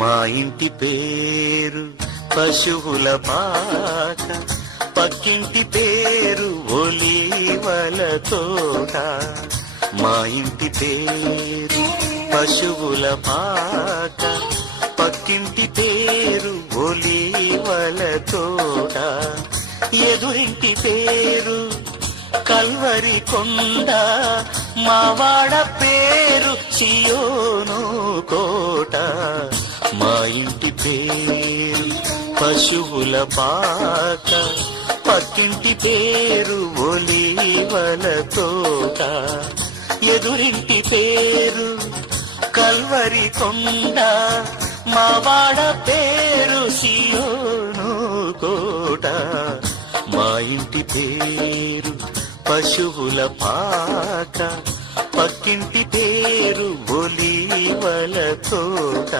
మా ఇంటి పేరు పశువుల పాక, పక్కింటి పేరు ఒలీవల తోట. మా ఇంటి పేరు పశువుల పాక, పక్కింటి పేరు ఒలీవల తోట. ఎదురింటి పేరు కల్వరి కొండ, మావాడ పేరు సియోను కోట. మా ఇంటి పేరు పశువుల పాక, పక్కింటి పేరు ఒలీవల తోట. ఎదురింటి పేరు కల్వరి కొండ, మావాడ పేరు సియోను కోట. మా ఇంటి పేరు పశువుల పాక, పక్కింటి పేరు ఒలీవల తోట.